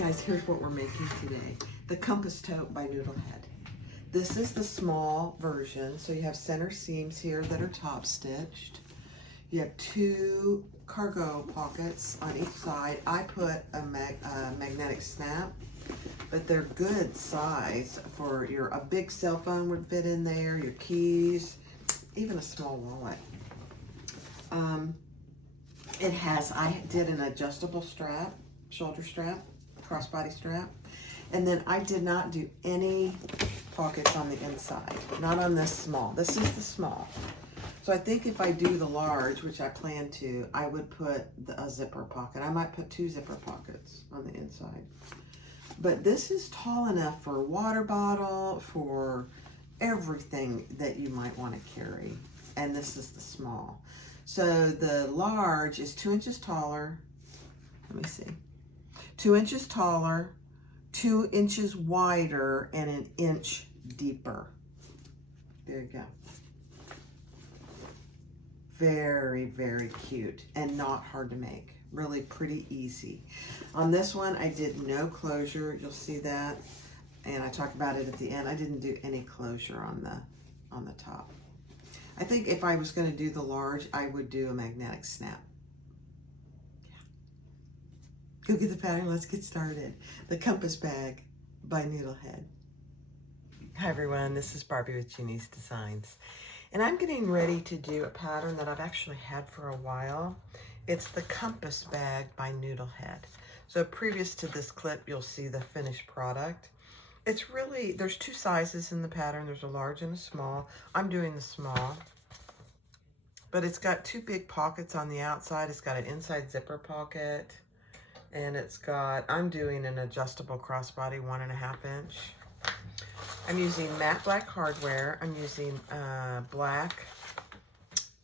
Guys, here's what we're making today. The Compass Tote by Noodlehead. This is the small version, so you have center seams here that are top stitched. You have two cargo pockets on each side. I put a magnetic snap, but they're good size for a big cell phone would fit in there, your keys, even a small wallet. I did an adjustable strap, shoulder strap, crossbody strap, and then I did not do any pockets on the inside, not on this small. This is the small. So I think if I do the large, which I plan to, I would put a zipper pocket. I might put two zipper pockets on the inside. But this is tall enough for a water bottle, for everything that you might want to carry. And this is the small. So the large is 2 inches taller. Let me see. 2 inches taller, 2 inches wider, and 1 inch deeper. There you go. Very, very cute and not hard to make. Really pretty easy. On this one, I did no closure. You'll see that. And I talk about it at the end. I didn't do any closure on the top. I think if I was going to do the large, I would do a magnetic snap. Yeah. Go get the pattern. Let's get started. The Compass Bag by Noodlehead. Hi everyone, this is Barbie with Jeannie's Designs. And I'm getting ready to do a pattern that I've actually had for a while. It's the Compass Bag by Noodlehead. So previous to this clip, you'll see the finished product. It's really, there's two sizes in the pattern. There's a large and a small. I'm doing the small. But it's got two big pockets on the outside. It's got an inside zipper pocket. And it's got, I'm doing an adjustable crossbody 1.5 inch. I'm using matte black hardware. I'm using black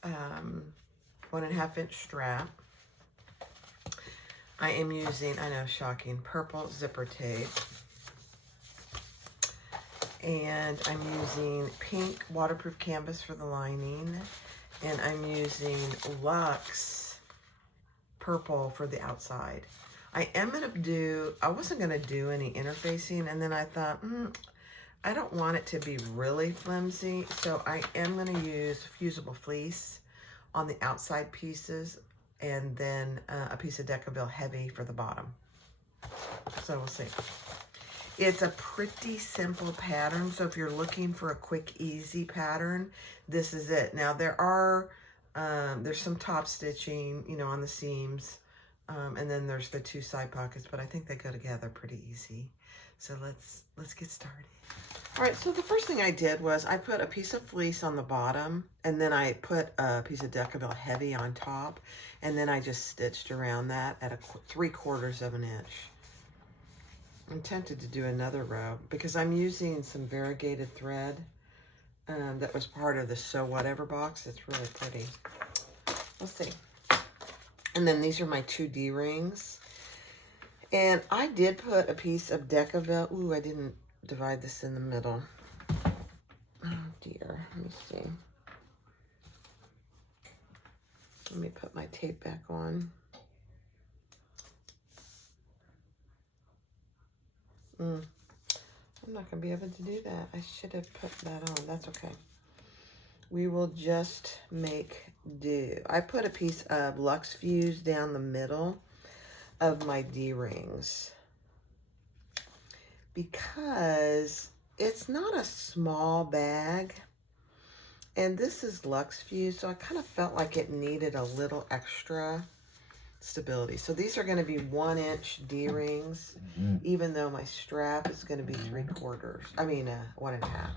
1.5 inch strap. I am using, I know, shocking, purple zipper tape. And I'm using pink waterproof canvas for the lining. And I'm using Luxe purple for the outside. I wasn't gonna do any interfacing, and then I thought, I don't want it to be really flimsy, so I am gonna use fusible fleece on the outside pieces, and then a piece of Decaville heavy for the bottom. So we'll see. It's a pretty simple pattern, so if you're looking for a quick, easy pattern, this is it. Now there's some top stitching, on the seams, and then there's the two side pockets, but I think they go together pretty easy. So let's get started. All right, so the first thing I did was I put a piece of fleece on the bottom, and then I put a piece of Decaville heavy on top, and then I just stitched around that at 3/4 of an inch. I'm tempted to do another row because I'm using some variegated thread that was part of the Sew Whatever box. It's really pretty. Let's see. And then these are my 2 D-rings. And I did put a piece of Decaville. Ooh, I didn't divide this in the middle. Oh dear, let me see. Let me put my tape back on. I'm not going to be able to do that. I should have put that on. That's okay. We will just make do. I put a piece of Luxe Fuse down the middle of my D-rings because it's not a small bag, and this is Luxe Fuse, so I kind of felt like it needed a little extra stability. So these are going to be 1 inch D-rings, even though my strap is going to be 3/4. I mean 1.5.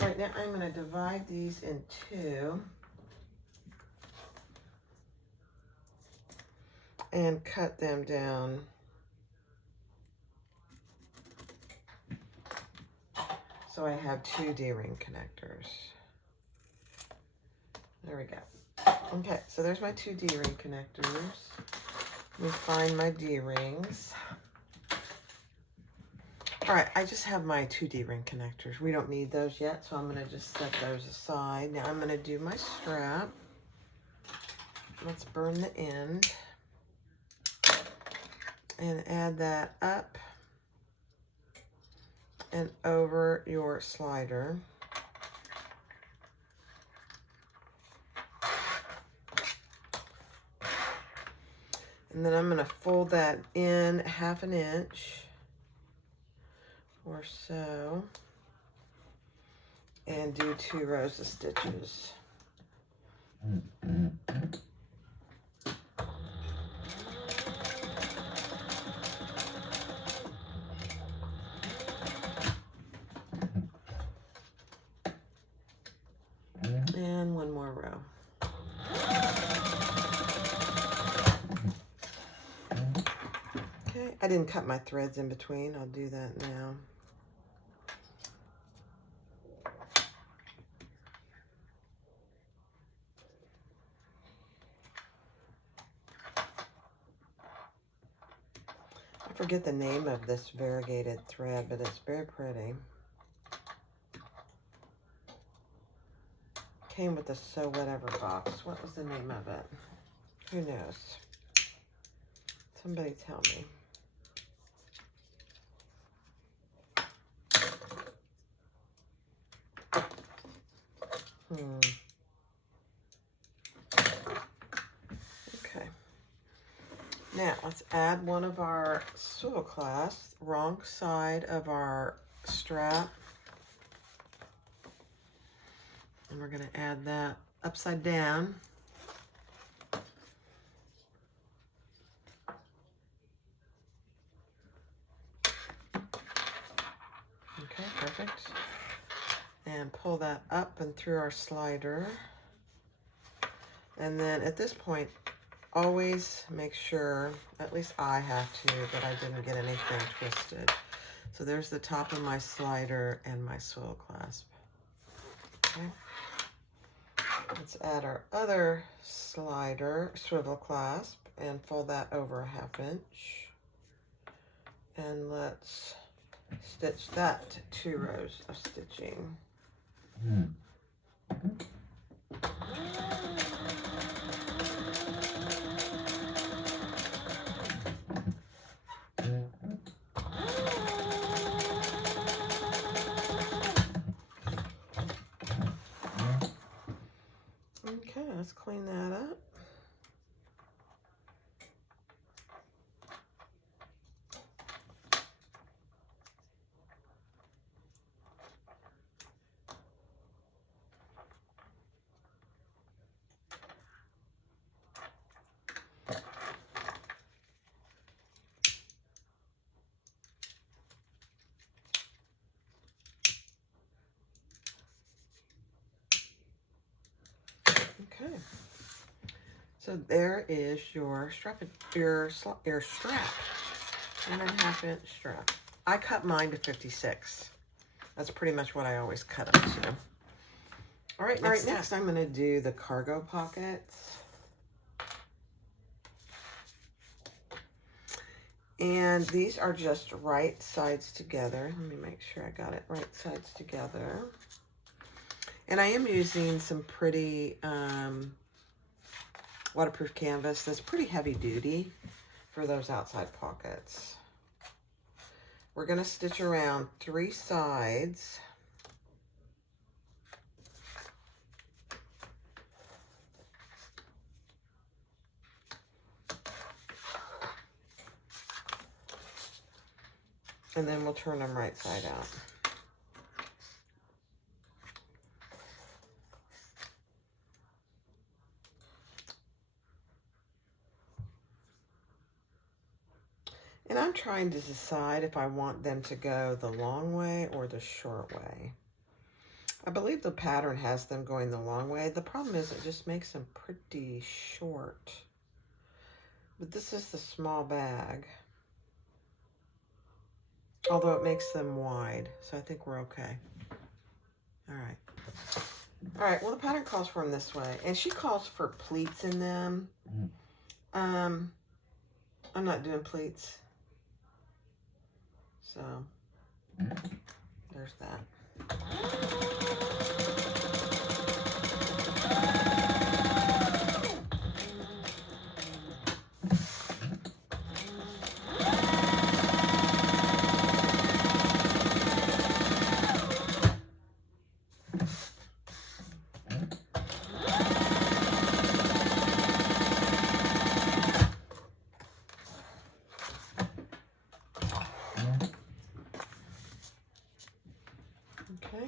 Right now I'm going to divide these in 2 and cut them down So I have 2 D-ring connectors. There we go. Okay, so there's my 2 D-ring connectors. Let me find my D-rings. All right, I just have my 2 D-ring connectors. We don't need those yet, so I'm going to just set those aside. Now I'm going to do my strap. Let's burn the end and add that up and over your slider. And then I'm going to fold that in 1/2 inch or so and do 2 rows of stitches. And 1 more row. Okay, I didn't cut my threads in between. I'll do that now. I forget the name of this variegated thread, but it's very pretty. Came with a So Whatever box. What was the name of it? Who knows? Somebody tell me. Okay. Now let's add one of our swivel clasps, wrong side of our strap. And we're going to add that upside down. Okay, perfect. And pull that up and through our slider. And then at this point, always make sure, at least I have to, that I didn't get anything twisted. So there's the top of my slider and my swivel clasp. Okay. Let's add our other slider, swivel clasp, and fold that over 1/2 inch. And let's stitch that to 2 rows of stitching. Okay, let's clean that up. Okay, so there is your strap, your strap, 1.5 inch strap. I cut mine to 56. That's pretty much what I always cut them to. All right, next I'm going to do the cargo pockets. And these are just right sides together. Let me make sure I got it right sides together. And I am using some pretty waterproof canvas that's pretty heavy duty for those outside pockets. We're going to stitch around 3 sides. And then we'll turn them right side out. And I'm trying to decide if I want them to go the long way or the short way. I believe the pattern has them going the long way. The problem is it just makes them pretty short. But this is the small bag. Although it makes them wide, so I think we're okay. All right. All right, well, the pattern calls for them this way. And she calls for pleats in them. I'm not doing pleats. So, there's that. Okay.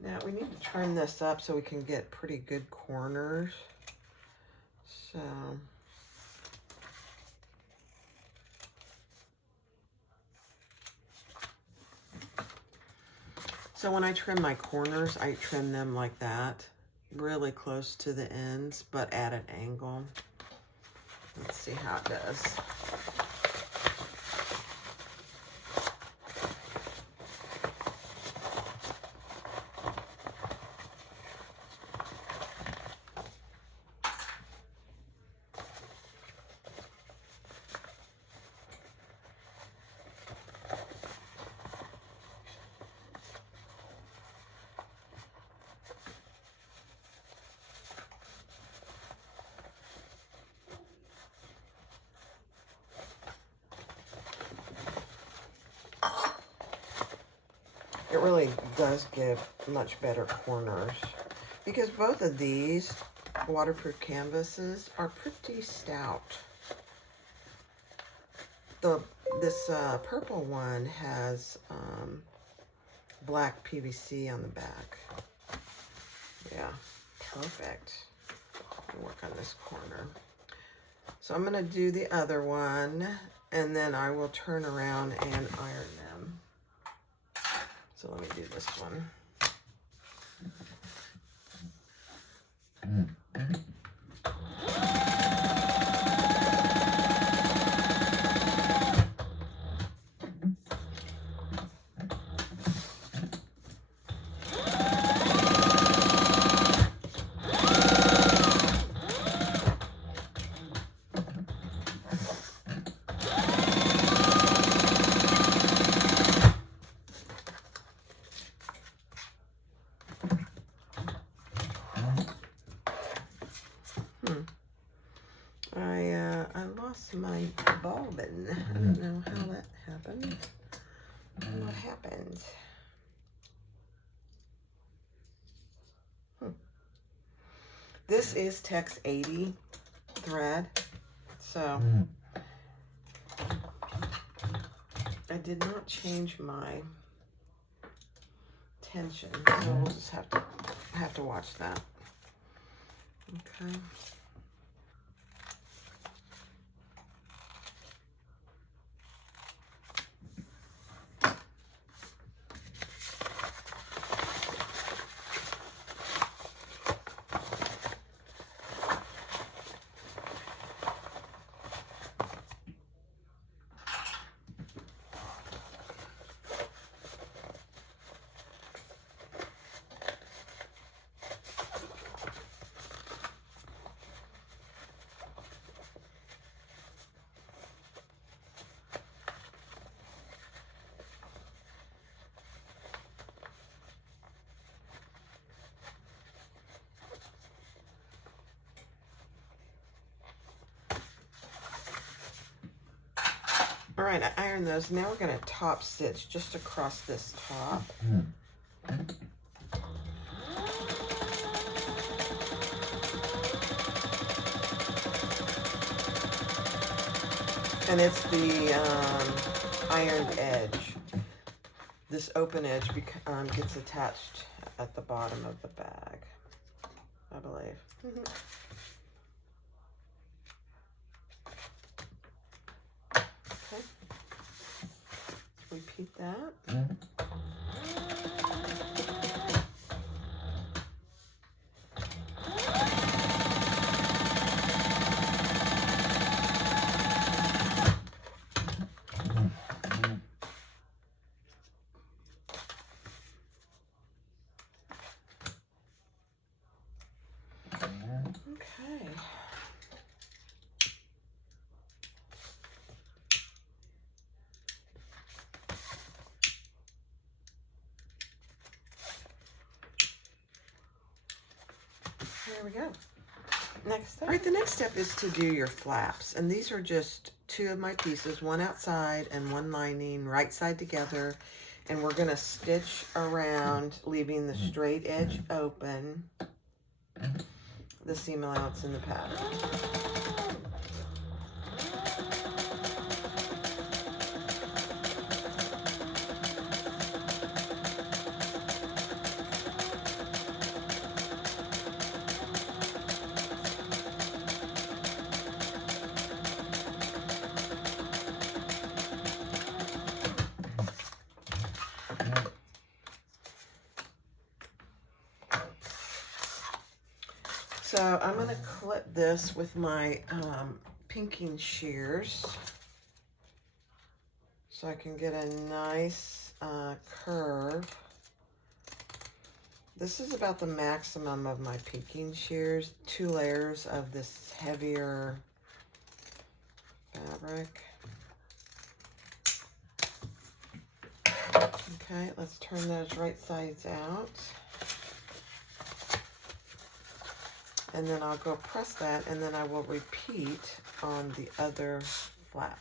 Now we need to trim this up so we can get pretty good corners. So when I trim my corners, I trim them like that, really close to the ends, but at an angle. Let's see how it does. It really does give much better corners because both of these waterproof canvases are pretty stout. This purple one has black PVC on the back. Yeah, perfect. Work on this corner. So I'm gonna do the other one and then I will turn around and iron them. So let me do this one. I lost my bobbin. I don't know how that happened. What happened? This is Tex 80 thread, so I did not change my tension, so we'll just have to watch that. Okay. All right, I ironed those. Now we're going to top stitch just across this top. And it's the ironed edge. This open edge gets attached at the bottom of the bag, I believe. Okay. Repeat that. there we go. Next step. All right, the next step is to do your flaps. And these are just 2 of my pieces, one outside and one lining, right side together. And we're gonna stitch around, leaving the straight edge open, the seam allowance in the pattern. So I'm going to clip this with my pinking shears so I can get a nice curve. This is about the maximum of my pinking shears, 2 layers of this heavier fabric. Okay, let's turn those right sides out. And then I'll go press that, and then I will repeat on the other flap.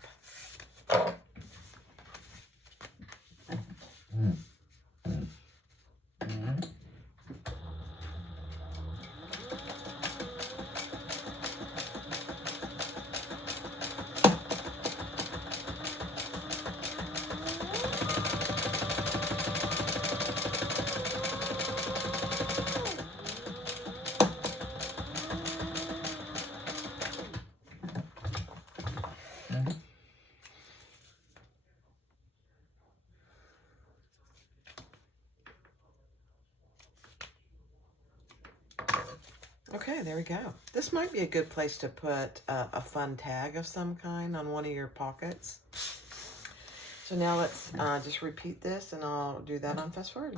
Okay, there we go. This might be a good place to put a fun tag of some kind on one of your pockets. So now let's just repeat this, and I'll do that on fast forward.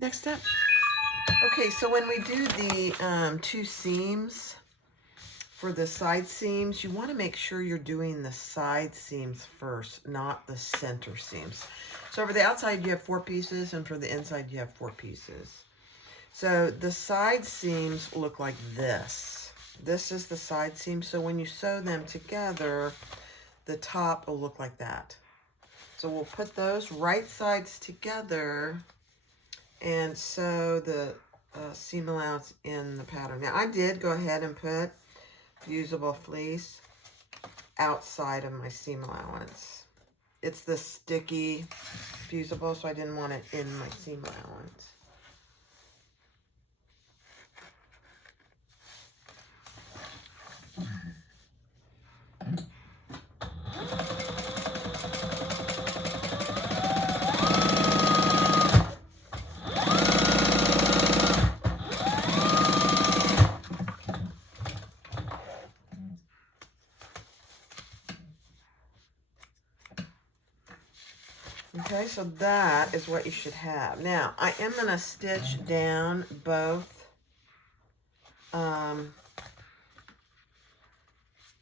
Next up. Okay, so when we do the 2 seams for the side seams, you want to make sure you're doing the side seams first, not the center seams. So for the outside, you have 4 pieces, and for the inside, you have 4 pieces. So the side seams look like this. This is the side seam. So when you sew them together, the top will look like that. So we'll put those right sides together and sew the seam allowance in the pattern. Now I did go ahead and put fusible fleece outside of my seam allowance. It's the sticky fusible, so I didn't want it in my seam allowance. Okay, so that is what you should have. Now, I am going to stitch down both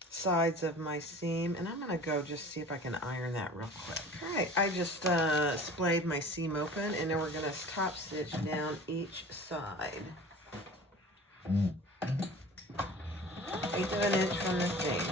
sides of my seam, and I'm going to go just see if I can iron that real quick. All right, I just splayed my seam open, and then we're going to top stitch down each side. 1/8 of an inch from the seam.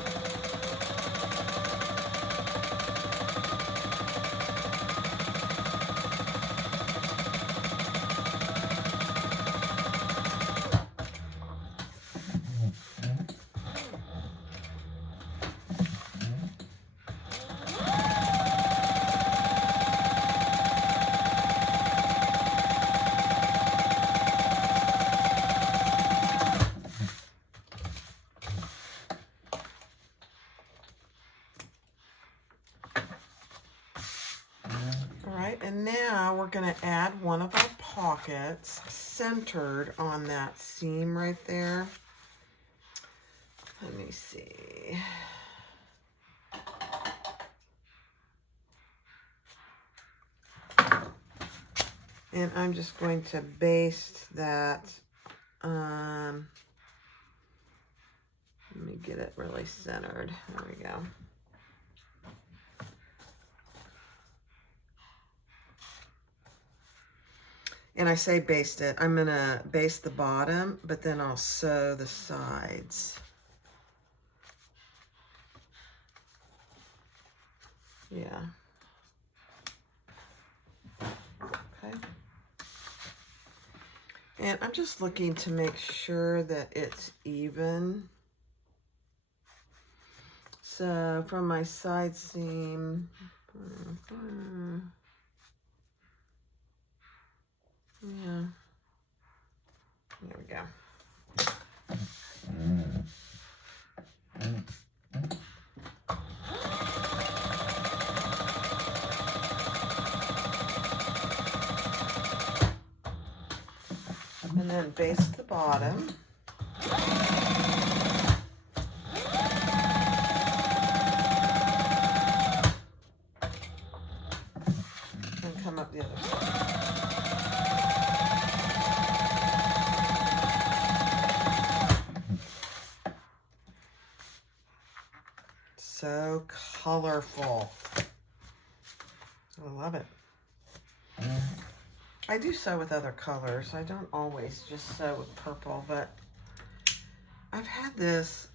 And now we're going to add one of our pockets centered on that seam right there. Let me see. And I'm just going to baste that. Let me get it really centered. There we go. And I say baste it. I'm going to baste the bottom, but then I'll sew the sides. Yeah. Okay. And I'm just looking to make sure that it's even. So from my side seam, yeah, there we go. And then baste the bottom. And come up the other side. So colorful. I love it. I do sew with other colors. I don't always just sew with purple, but I've had this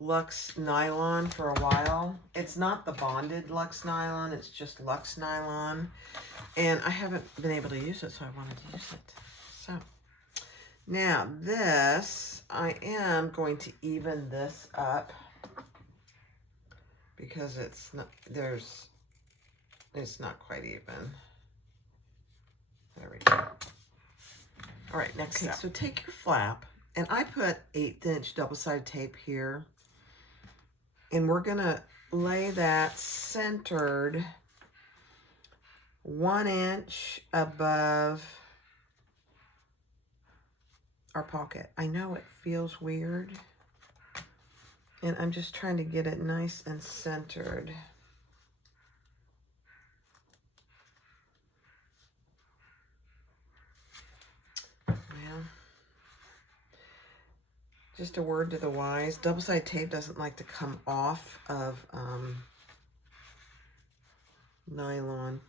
Luxe nylon for a while. It's not the bonded Luxe nylon, it's just Luxe nylon. And I haven't been able to use it, so I wanted to use it. So now this, I am going to even this up because it's not, it's not quite even. There we go. All right, next step. So take your flap, and I put 1/8 inch double-sided tape here, and we're gonna lay that centered 1 inch above our pocket. I know it feels weird, and I'm just trying to get it nice and centered. Well, just a word to the wise, double-sided tape doesn't like to come off of nylon.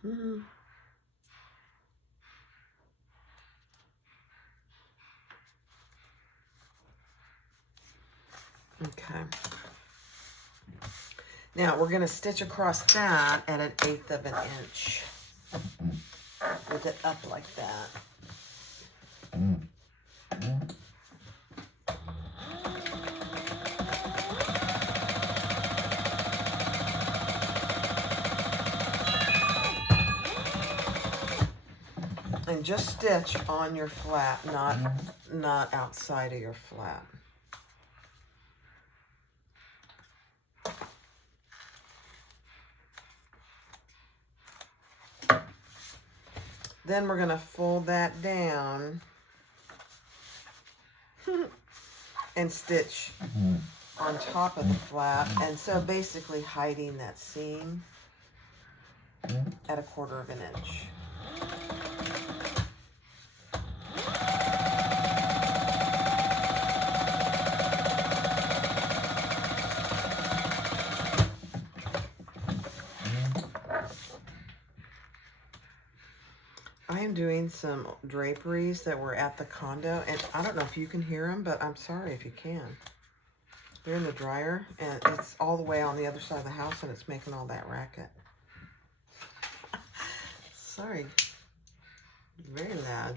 Okay. Now we're going to stitch across that at 1/8 of an inch with it up like that. And just stitch on your flap, not outside of your flap. Then we're going to fold that down and stitch on top of the flap, and so basically hiding that seam at 1/4 of an inch. I am doing some draperies that were at the condo, and I don't know if you can hear them, but I'm sorry if you can. They're in the dryer, and it's all the way on the other side of the house, and it's making all that racket. Sorry. Very loud.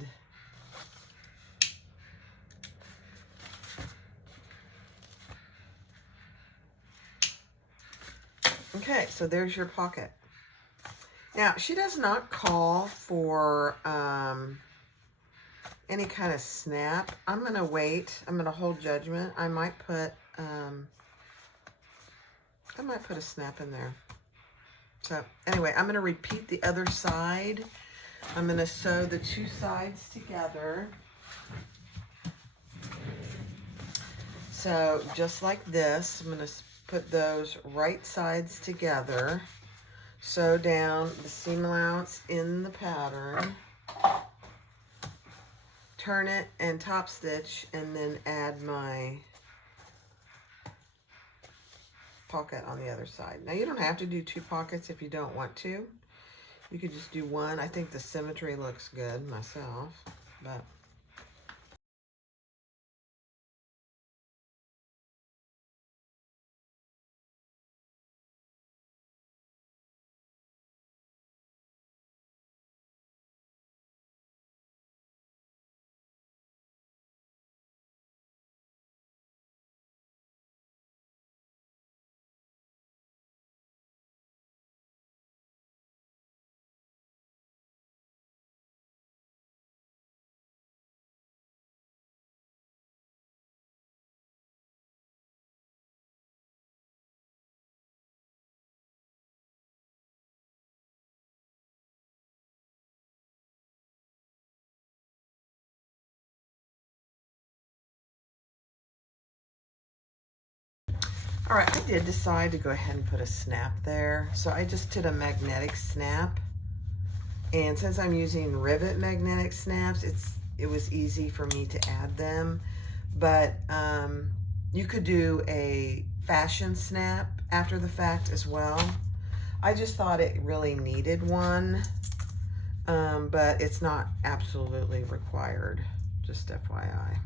Okay, so there's your pocket. Now, she does not call for any kind of snap. I'm going to wait. I'm going to hold judgment. I might put a snap in there. So anyway, I'm going to repeat the other side. I'm going to sew the 2 sides together. So just like this, I'm going to put those right sides together. Sew down the seam allowance in the pattern. Turn it and top stitch, and then add my pocket on the other side. Now you don't have to do 2 pockets if you don't want to. You could just do 1. I think the symmetry looks good myself, but all right, I did decide to go ahead and put a snap there. So I just did a magnetic snap. And since I'm using rivet magnetic snaps, it was easy for me to add them. But you could do a fashion snap after the fact as well. I just thought it really needed one, but it's not absolutely required, just FYI.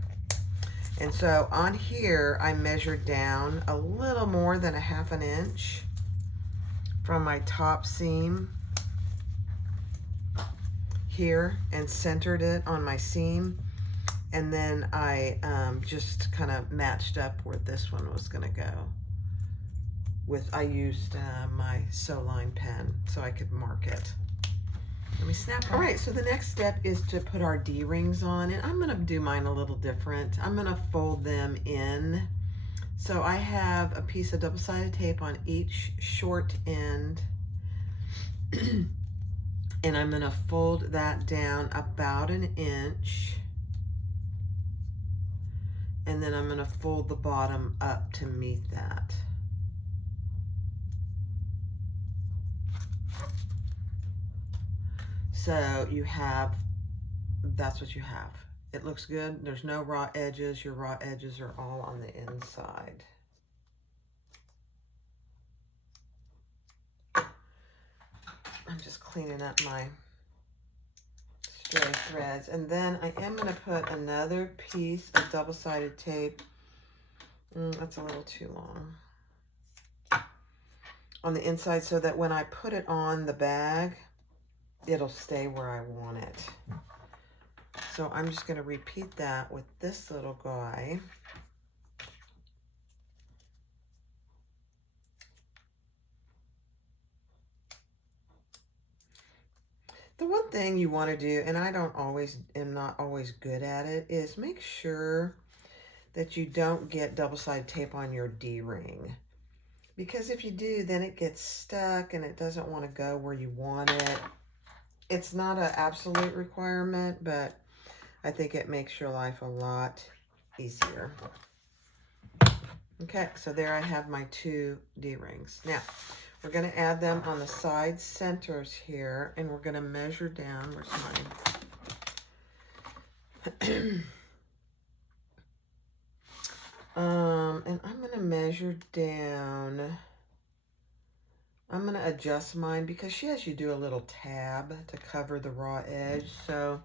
And so on here, I measured down a little more than 1/2 inch from my top seam here and centered it on my seam. And then I just kind of matched up where this one was going to go. I used my sew line pen so I could mark it. Let me snap it. All right, so the next step is to put our D-rings on, and I'm going to do mine a little different. I'm going to fold them in. So I have a piece of double-sided tape on each short end, and I'm going to fold that down about 1 inch, and then I'm going to fold the bottom up to meet that. So you have, that's what you have. It looks good. There's no raw edges. Your raw edges are all on the inside. I'm just cleaning up my stray threads. And then I am going to put another piece of double-sided tape. That's a little too long. On the inside so that when I put it on the bag, it'll stay where I want it. So I'm just going to repeat that with this little guy. The one thing you want to do, and I am not always good at it, is make sure that you don't get double-sided tape on your D-ring. Because if you do, then it gets stuck and it doesn't want to go where you want it. It's not an absolute requirement, but I think it makes your life a lot easier. Okay, so there I have my 2 D-rings. Now, we're going to add them on the side centers here, and we're going to measure down. Where's mine? And I'm going to measure down. I'm going to adjust mine because she has you do a little tab to cover the raw edge. So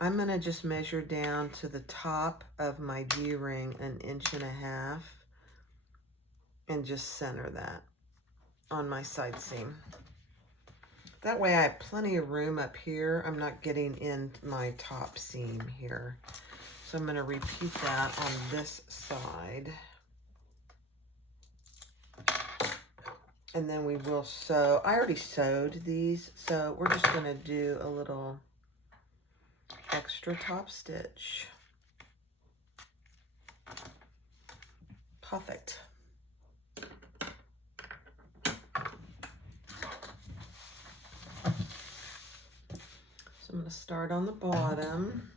I'm going to just measure down to the top of my D-ring 1.5 inches and just center that on my side seam. That way I have plenty of room up here. I'm not getting in my top seam here. So I'm going to repeat that on this side. And then we will sew. I already sewed these, so we're just going to do a little extra top stitch. Perfect. So I'm going to start on the bottom.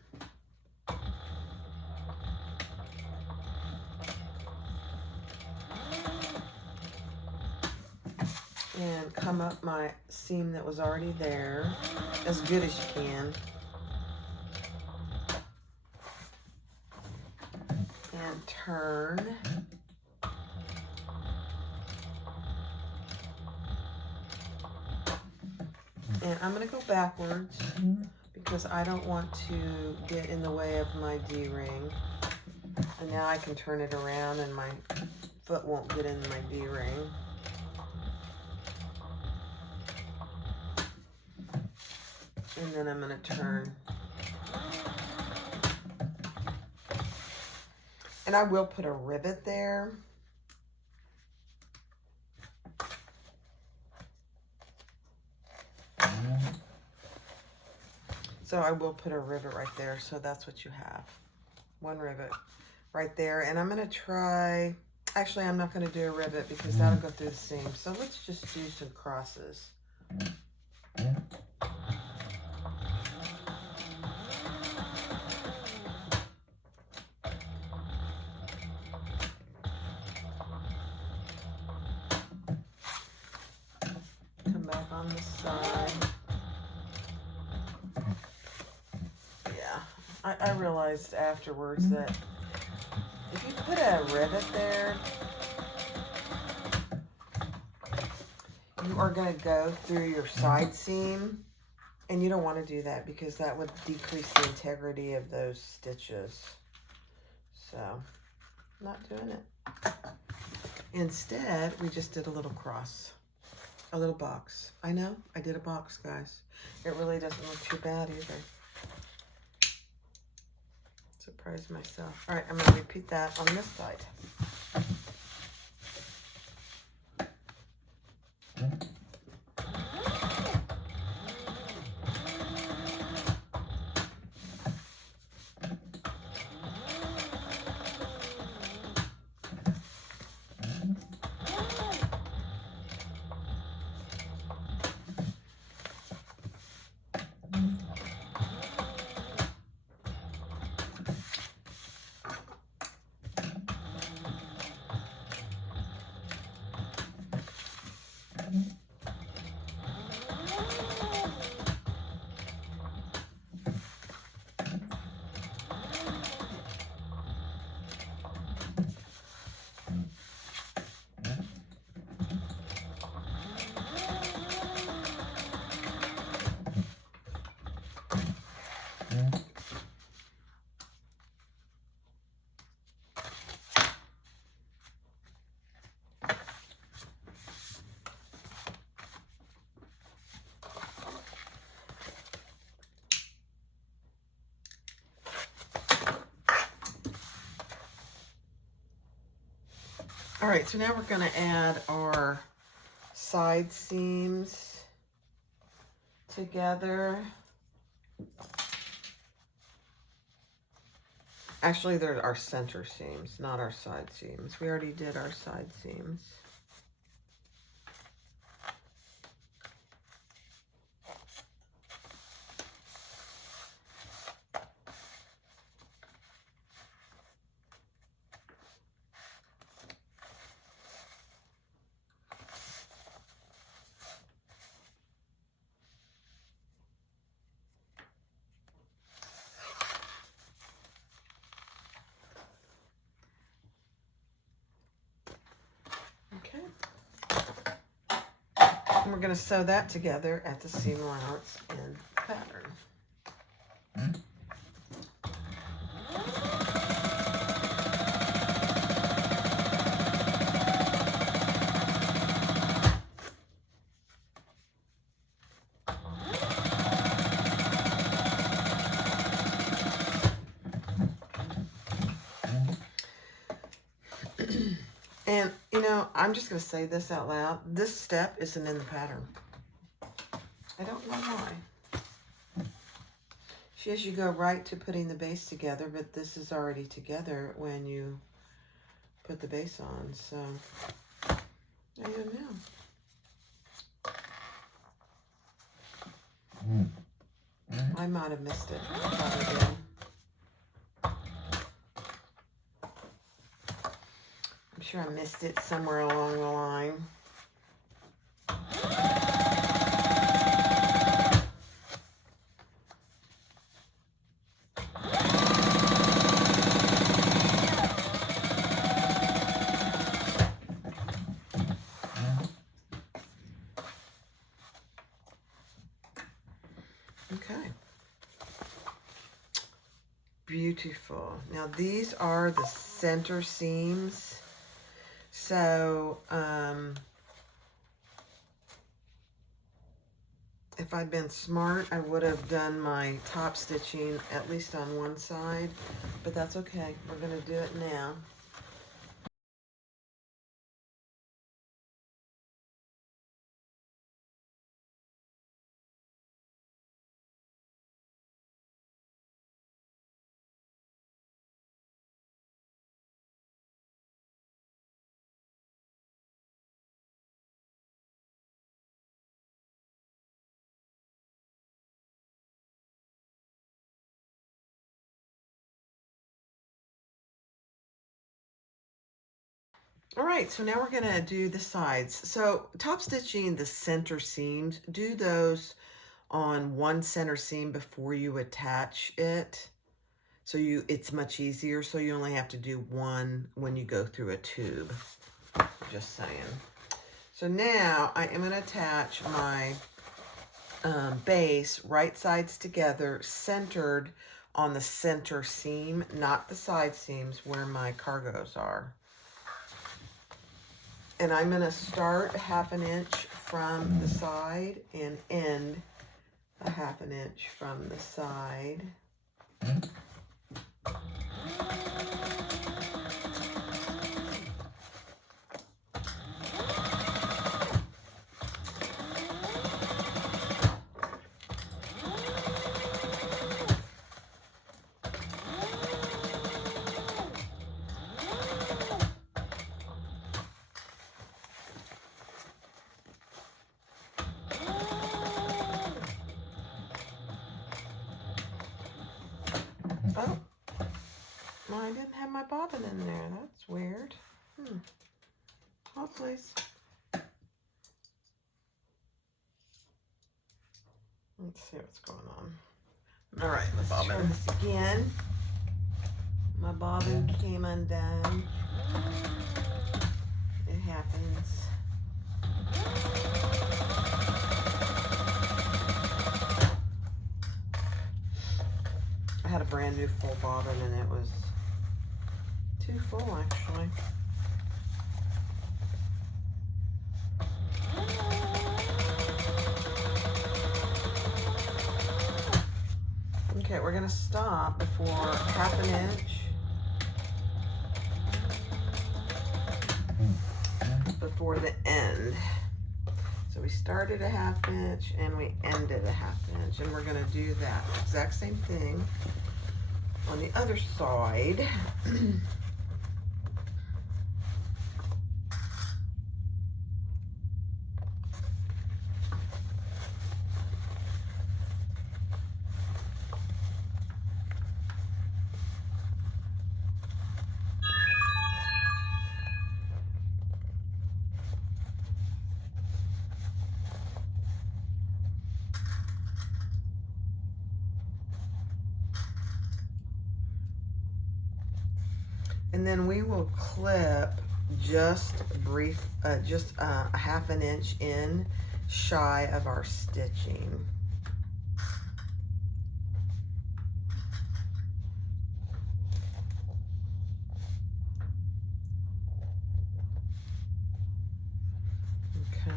And come up my seam that was already there as good as you can. And turn. And I'm going to go backwards because I don't want to get in the way of my D-ring. And now I can turn it around and my foot won't get in my D-ring. And then I'm going to turn. And I will put a rivet there. So I will put a rivet right there. So that's what you have. 1 rivet right there. And I'm going to try, actually I'm not going to do a rivet because that'll go through the seam. So let's just do some crosses. Come back on this side. Yeah, I realized afterwards that if you put a rivet there, you are going to go through your side seam, and you don't want to do that because that would decrease the integrity of those stitches. So, not doing it. Instead, we just did a little cross, a little box. I know, I did a box, guys. It really doesn't look too bad either. Surprised myself. All right, I'm going to repeat that on this side. All right, so now we're going to add our side seams together. Actually, they're our center seams, not our side seams. We already did our side seams. And we're going to sew that together at the seam allowance in pattern. And, you know, I'm just going to say this out loud. This step isn't in the pattern. I don't know why. She has you go right to putting the base together, but this is already together when you put the base on. So, I don't know. I might have missed it. Probably did. I'm sure I missed it somewhere along the line. Okay. Beautiful. Now these are the center seams. So, if I'd been smart, I would have done my top stitching at least on one side, but that's okay. We're going to do it now. All right, so now we're gonna do the sides. So top stitching the center seams, do those on one center seam before you attach it. So it's much easier, so you only have to do one when you go through a tube, just saying. So now I am gonna attach my base, right sides together, centered on the center seam, not the side seams where my cargos are. And I'm going to start 1/2 inch from the side and end 1/2 inch from the side. Oh, well, I didn't have my bobbin in there. That's weird. Oh, please. Let's see what's going on. All right, let's try this again. My bobbin came undone. It happens. I had a brand new full bobbin and it was too full actually. Okay, we're gonna stop before 1/2 inch. Before the end. So we started 1/2 inch and we ended 1/2 inch, and we're gonna do that exact same thing on the other side. And then we will clip just brief, just 1/2 inch in, shy of our stitching. Okay.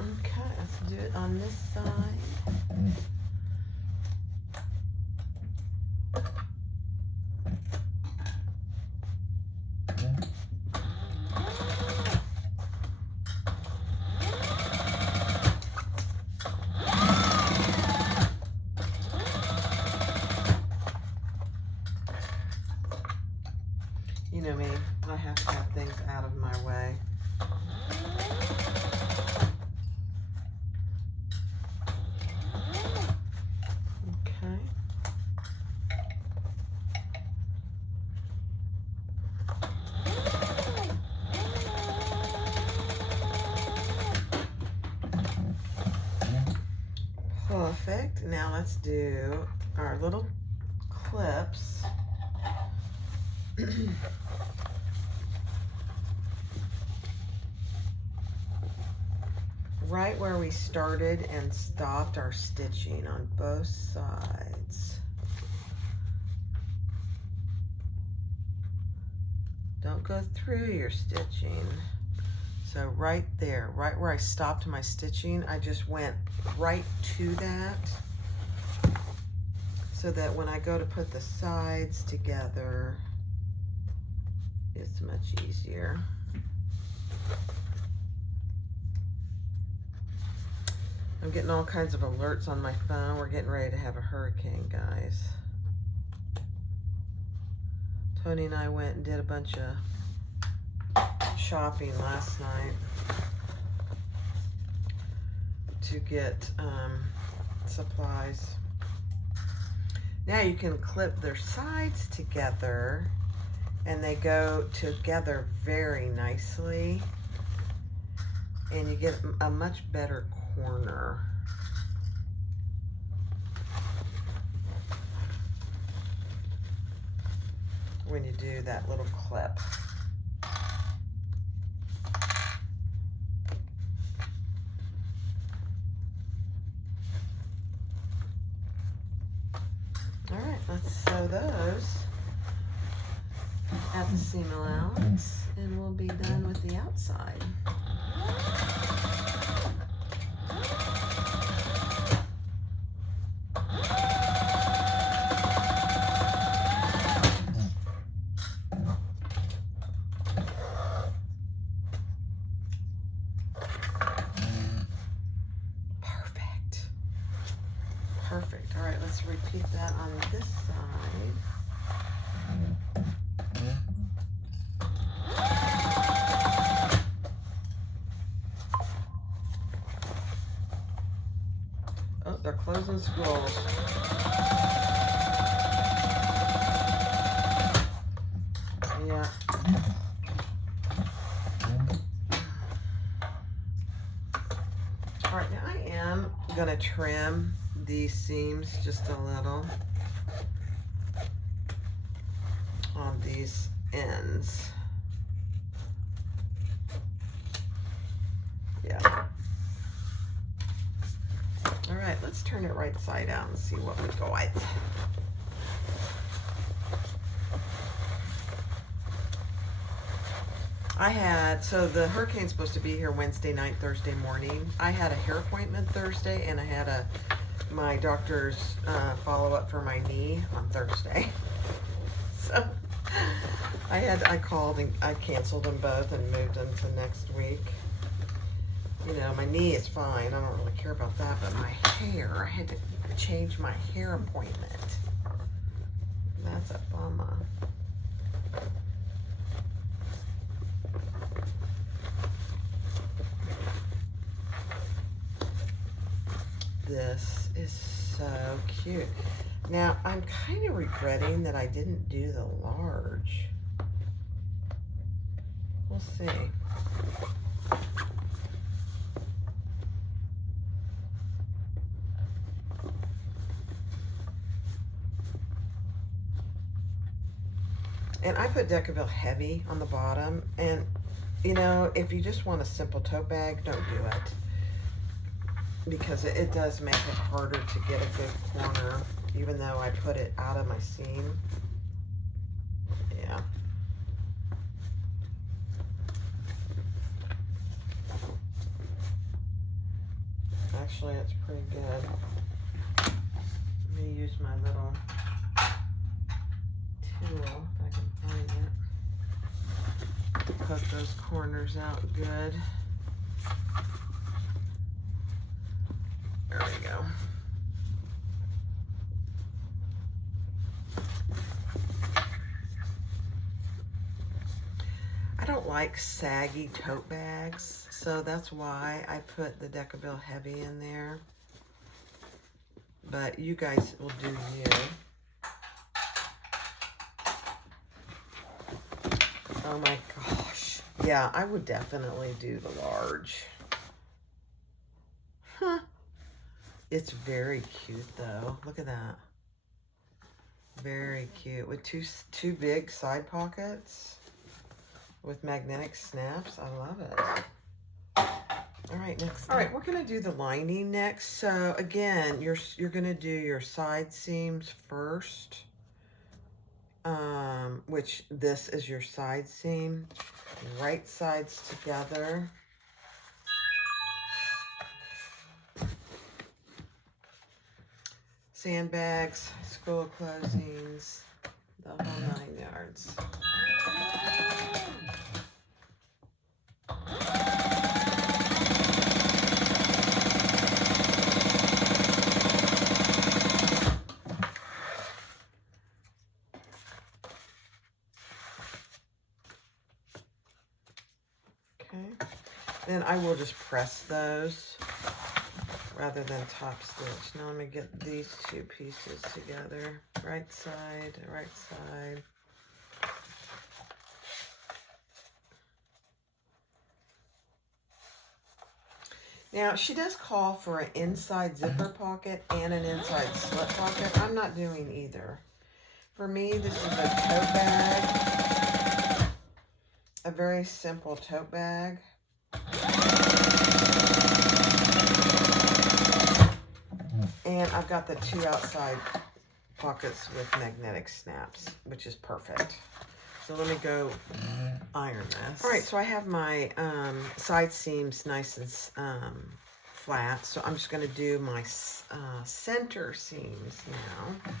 Okay, let's do it on this side. You know me, I have to have things out of my way. Okay. Perfect. Now let's do our little clips. Right where we started and stopped our stitching on both sides. Don't go through your stitching. So right there, right where I stopped my stitching, I just went right to that so that when I go to put the sides together, it's much easier. I'm getting all kinds of alerts on my phone. We're getting ready to have a hurricane, guys. Tony and I went and did a bunch of shopping last night to get supplies. Now you can clip their sides together and they go together very nicely and you get a much better corner. When you do that little clip. All right, let's sew those at the seam allowance and we'll be done with the outside. Perfect. All right, let's repeat that on this side. Oh, they're closing schools. Yeah. All right, now I am gonna trim these seams just a little on these ends. Yeah. All right, let's turn it right side out and see what we got. So the hurricane's supposed to be here Wednesday night, Thursday morning. I had a hair appointment Thursday and I had my doctor's follow-up for my knee on Thursday. So I called and I canceled them both and moved them to next week. You know, my knee is fine. I don't really care about that, but my hair, I had to change my hair appointment. That's a bummer. This is so cute. Now, I'm kind of regretting that I didn't do the large. We'll see. And I put Decaville Heavy on the bottom. And, you know, if you just want a simple tote bag, don't do it. Because it does make it harder to get a good corner, even though I put it out of my seam. Yeah. Actually, it's pretty good. Let me use my little tool, if I can find it, to poke those corners out good. There we go. I don't like saggy tote bags, so that's why I put the Decaville Heavy in there. But you guys will do you. Oh my gosh. Yeah, I would definitely do the large. Huh. It's very cute though. Look at that. Very cute. With two big side pockets with magnetic snaps. I love it. All right, next. All right, we're gonna do the lining next. So again, you're gonna do your side seams first. Which this is your side seam. Right sides together. Sandbags, school closings, the whole 9 yards. Okay, then I will just press those rather than top stitch. Now let me get these two pieces together. Right side, right side. Now she does call for an inside zipper pocket and an inside slip pocket. I'm not doing either. For me, this is a tote bag. A very simple tote bag. And I've got the two outside pockets with magnetic snaps, which is perfect. So let me go iron this. All right, so I have my side seams nice and flat. So I'm just going to do my center seams now.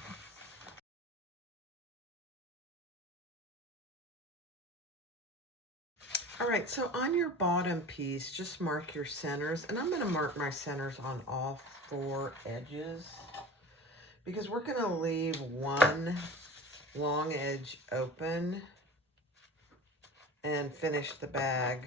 All right, so on your bottom piece, just mark your centers. And I'm going to mark my centers on all 4 edges because we're going to leave one long edge open and finish the bag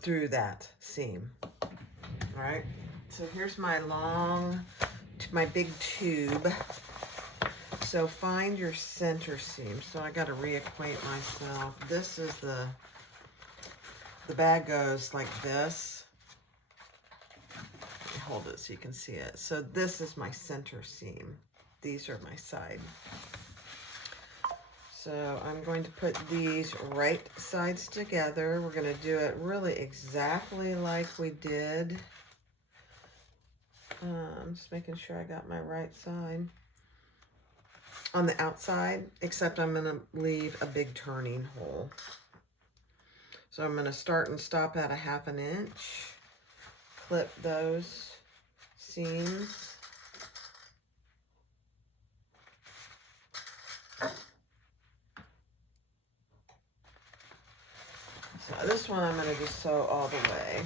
through that seam. All right, so here's my my big tube. So find your center seam. So I got to reacquaint myself. This is the bag goes like this. Let me hold it so you can see it. So this is my center seam. These are my side. So I'm going to put these right sides together. We're going to do it really exactly like we did. I'm just making sure I got my right side on the outside, except I'm going to leave a big turning hole. So I'm going to start and stop at a ½ inch. Clip those seams. So this one I'm going to just sew all the way.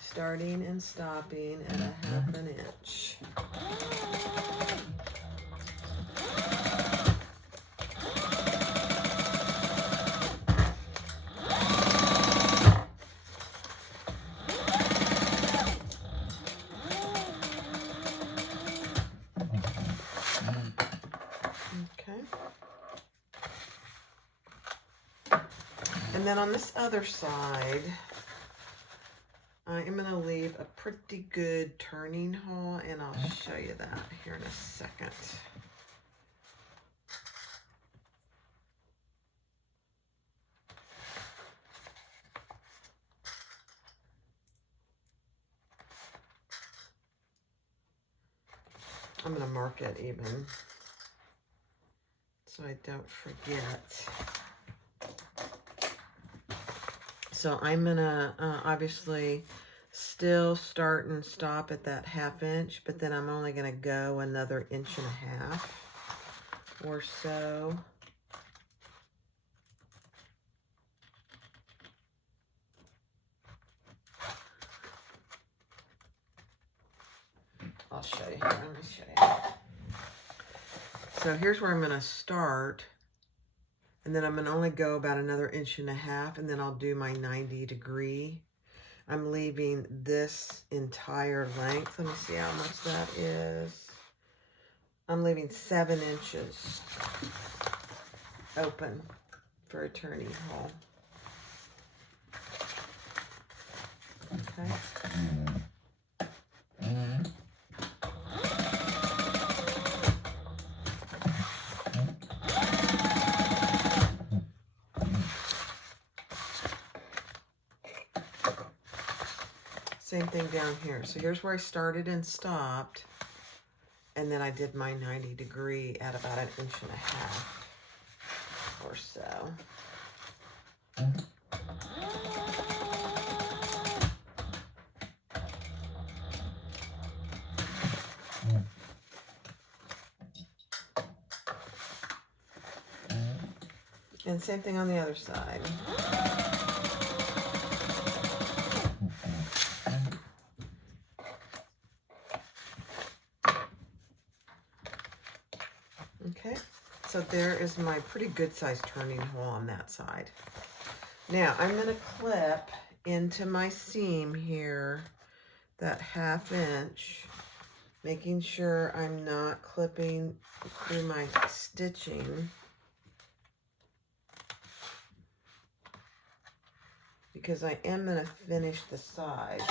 Starting and stopping at a ½ inch. And then on this other side, I am going to leave a pretty good turning hole, and I'll show you that here in a second. I'm going to mark it even so I don't forget. So I'm going to obviously still start and stop at that 1/2 inch, but then I'm only going to go another 1.5 inches or so. I'll show you here. Let me show you. So here's where I'm going to start, and then I'm going to only go about another 1.5 inches, and then I'll do my 90-degree. I'm leaving this entire length. Let me see how much that is. I'm leaving 7 inches open for a turning hole. Okay. Same thing down here. So here's where I started and stopped. And then I did my 90-degree at about 1.5 inches or so. And same thing on the other side. Okay, so there is my pretty good sized turning hole on that side. Now I'm going to clip into my seam here that 1/2 inch, making sure I'm not clipping through my stitching, because I am going to finish the sides.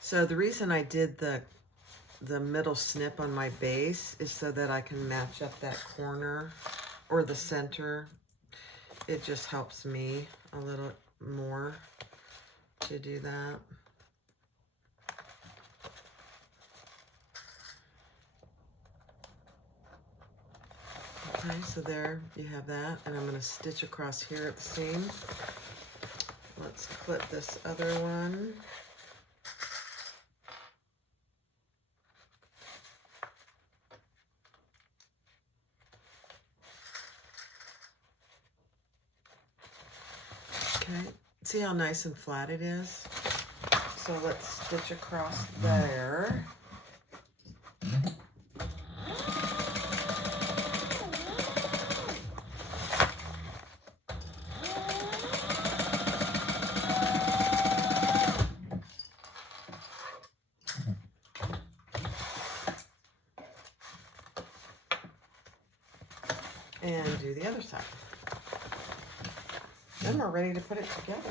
So the reason I did the middle snip on my base is so that I can match up that corner or the center. It just helps me a little more to do that. Okay, so there you have that, and I'm going to stitch across here at the seam. Let's clip this other one. Okay, see how nice and flat it is? So let's stitch across there. And do the other side. Then we're ready to put it together.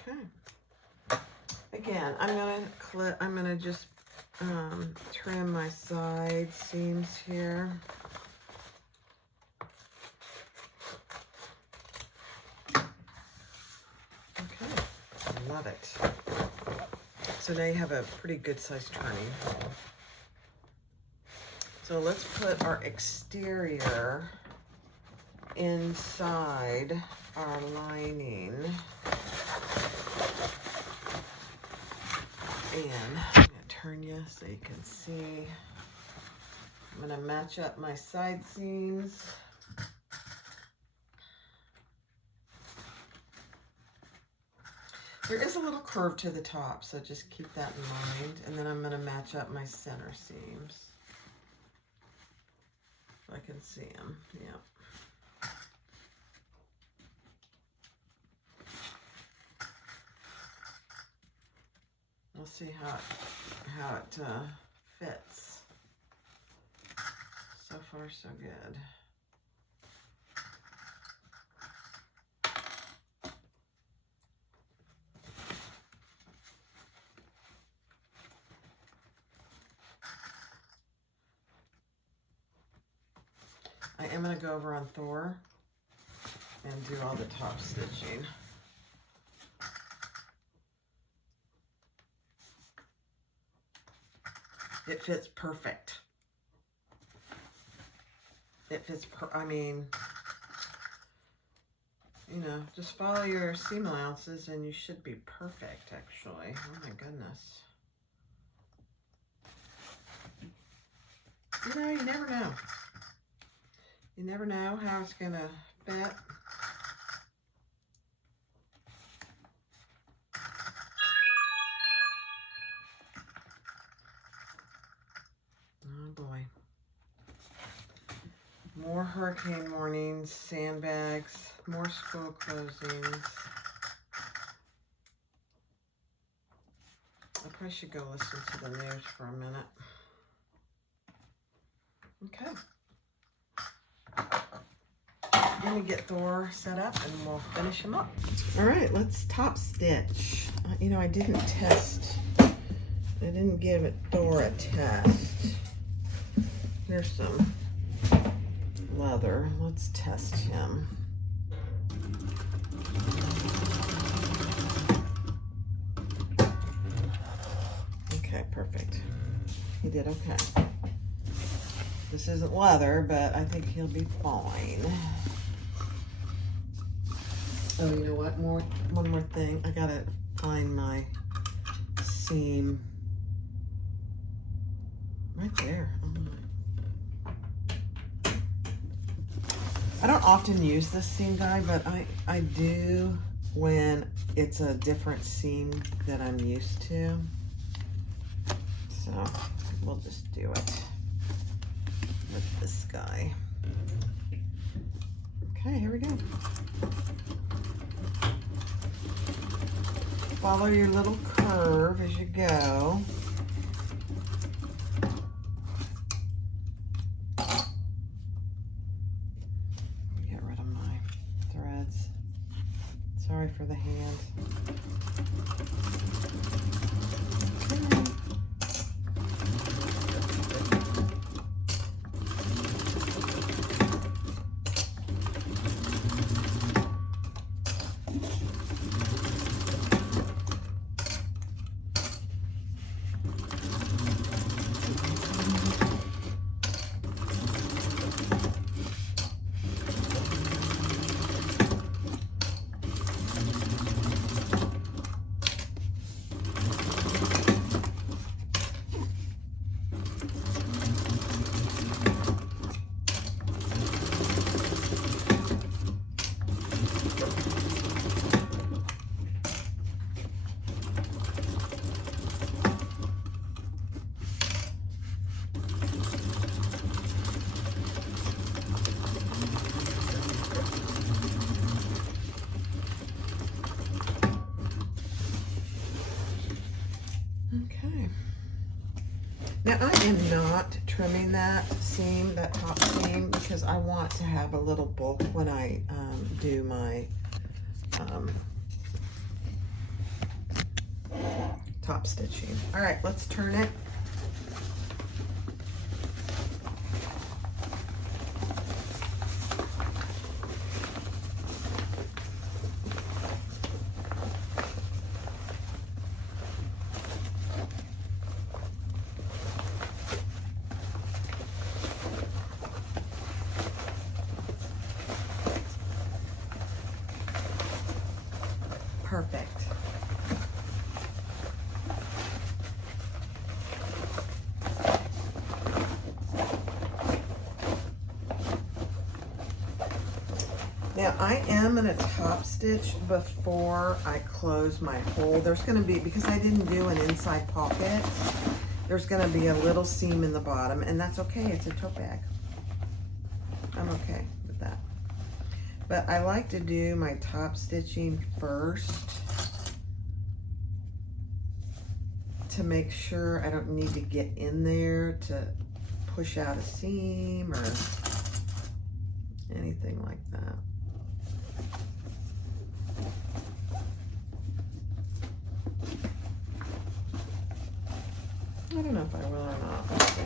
Okay. Again, I'm gonna just trim my side seams here. Love it. So now you have a pretty good sized turning hole. So let's put our exterior inside our lining. And I'm going to turn you so you can see. I'm going to match up my side seams. There is a little curve to the top, so just keep that in mind. And then I'm going to match up my center seams. So I can see them. Yep. see how it fits. So far, so good. I am going to go over on Thor and do all the top stitching. It fits perfect. It fits, I mean, you know, just follow your seam allowances and you should be perfect, actually. Oh my goodness. You know, you never know. You never know how it's going to fit. Oh boy. More hurricane warnings, sandbags, more school closings. I probably should go listen to the news for a minute. Okay. Let me get Thor set up and we'll finish him up. All right, let's top stitch. You know, I didn't give it Thor a test. Here's some leather. Let's test him. Okay, perfect. He did okay. This isn't leather, but I think he'll be fine. Oh, you know what? One more thing. I gotta find my seam. Right there. Oh my. I don't often use this seam guide, but I do when it's a different seam that I'm used to. So we'll just do it with this guy. Okay, here we go. Follow your little curve as you go. Get rid of my threads. Sorry for the hand. Okay. Now I am not trimming that seam, that top seam, because I want to have a little bulk when I do my top stitching. All right, let's turn it. Perfect. Now I am going to top stitch before I close my hole. There's going to be, because I didn't do an inside pocket, there's going to be a little seam in the bottom, and that's okay. It's a tote bag. I'm okay with that. But I like to do my top stitching first to make sure I don't need to get in there to push out a seam or anything like that. I don't know if I will or not. Let's see.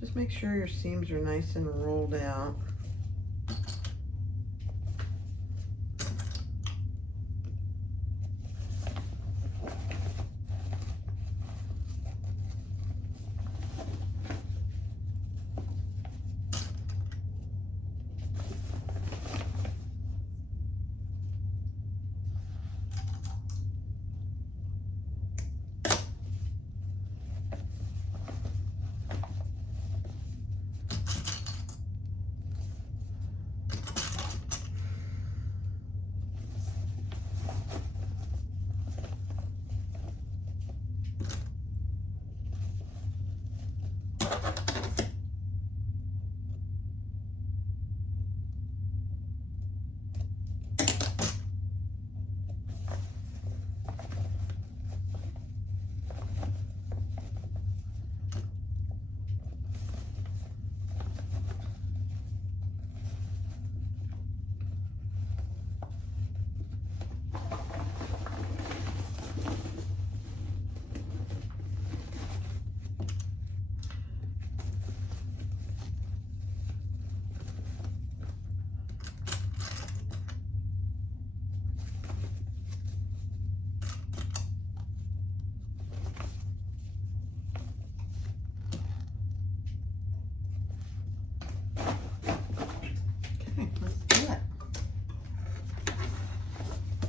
Just make sure your seams are nice and rolled out.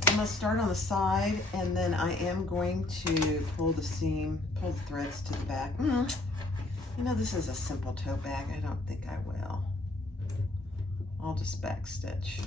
I'm going to start on the side, and then I am going to pull the threads to the back. You know, this is a simple tote bag. I don't think I will. I'll just back stitch.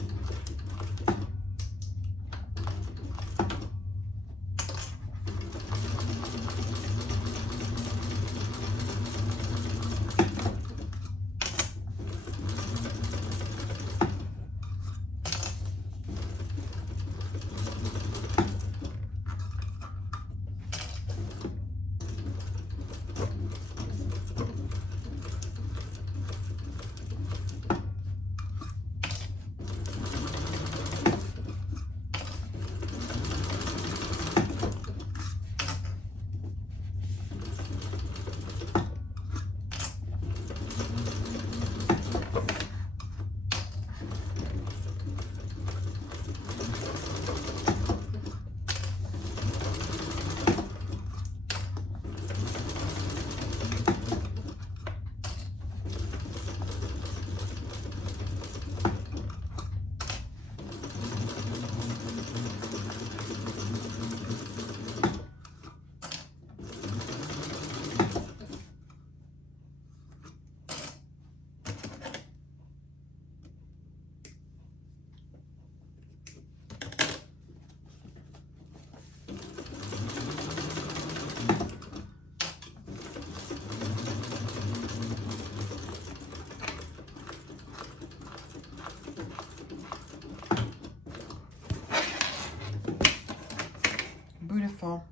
Beautiful.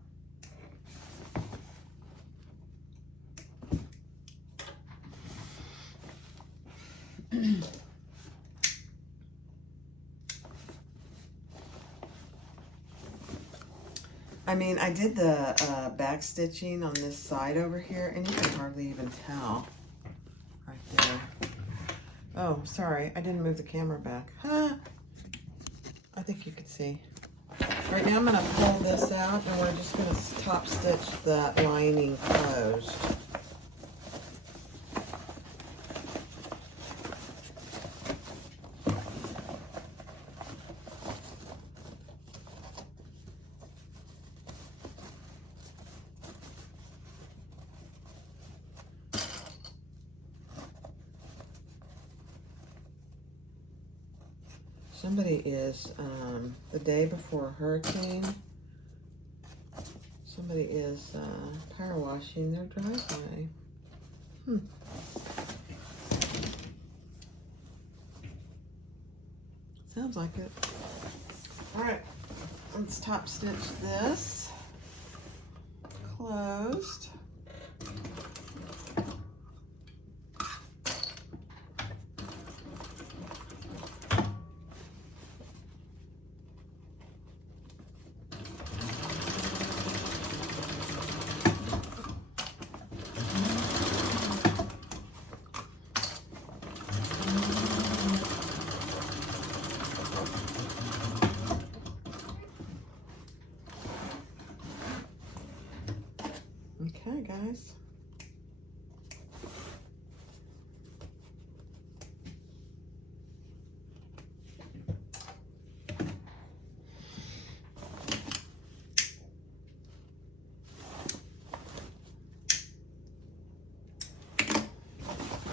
I mean, I did the back stitching on this side over here, and you can hardly even tell right there. Oh, sorry, I didn't move the camera back. Huh? I think you could see. Right now I'm going to pull this out, and we're just going to top stitch that lining closed. Somebody is, the day before a hurricane, Somebody is power washing their driveway. Sounds like it. All right, let's top stitch this. Closed. Okay, guys.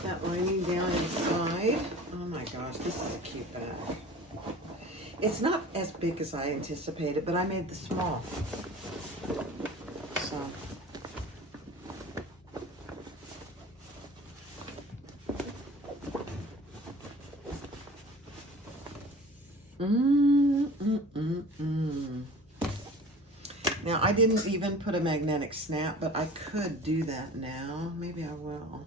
That lining down inside. Oh my gosh, this is a cute bag. It's not as big as I anticipated, but I made the small. So. Now, I didn't even put a magnetic snap, but I could do that now. Maybe I will.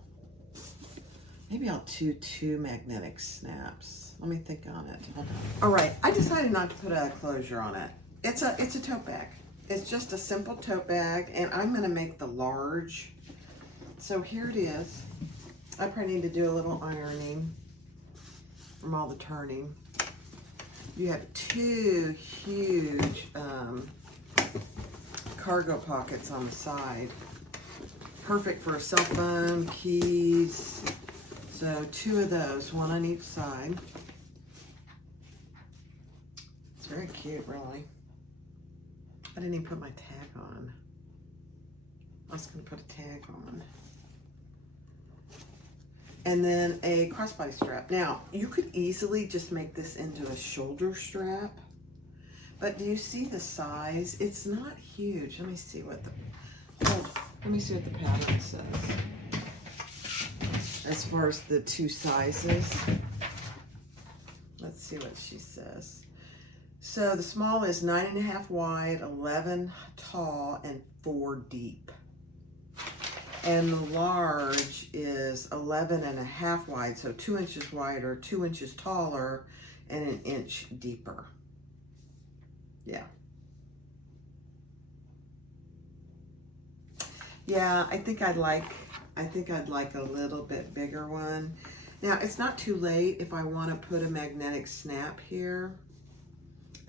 Maybe I'll do 2 magnetic snaps. Let me think on it. Hold on. All right, I decided not to put a closure on it. It's a tote bag. It's just a simple tote bag, and I'm gonna make the large. So here it is. I probably need to do a little ironing from all the turning. You have 2 huge cargo pockets on the side. Perfect for a cell phone, keys. So 2 of those, 1 on each side. It's very cute, really. I didn't even put my tag on. I was gonna put a tag on. And then a crossbody strap. Now, you could easily just make this into a shoulder strap, but do you see the size? It's not huge. Let me see what the pattern says. As far as the 2 sizes. Let's see what she says. So the small is 9.5 wide, 11 tall, and 4 deep. And the large is 11.5 wide, so 2 inches wider, 2 inches taller, and 1 inch deeper. Yeah. Yeah, I think I'd like a little bit bigger one. Now, it's not too late if I want to put a magnetic snap here,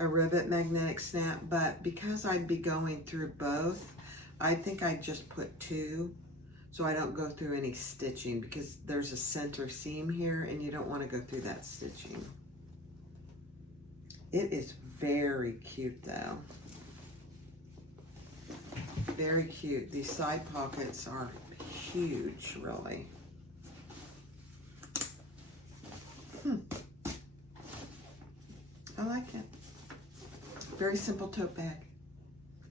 a rivet magnetic snap, but because I'd be going through both, I think I'd just put 2 so I don't go through any stitching, because there's a center seam here and you don't want to go through that stitching. It is very cute though. Very cute. These side pockets are huge, really. I like it. Very simple tote bag.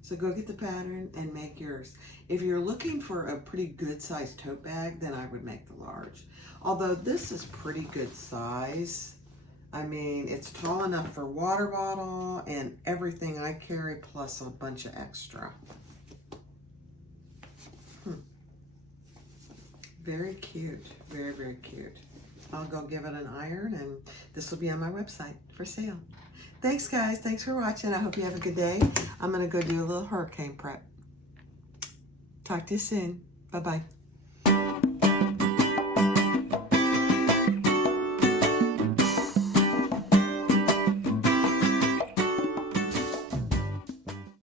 So go get the pattern and make yours. If you're looking for a pretty good size tote bag, then I would make the large. Although this is pretty good size. I mean, it's tall enough for water bottle and everything I carry, plus a bunch of extra. Very cute. Very, very cute. I'll go give it an iron, and this will be on my website for sale. Thanks, guys. Thanks for watching. I hope you have a good day. I'm going to go do a little hurricane prep. Talk to you soon. Bye-bye.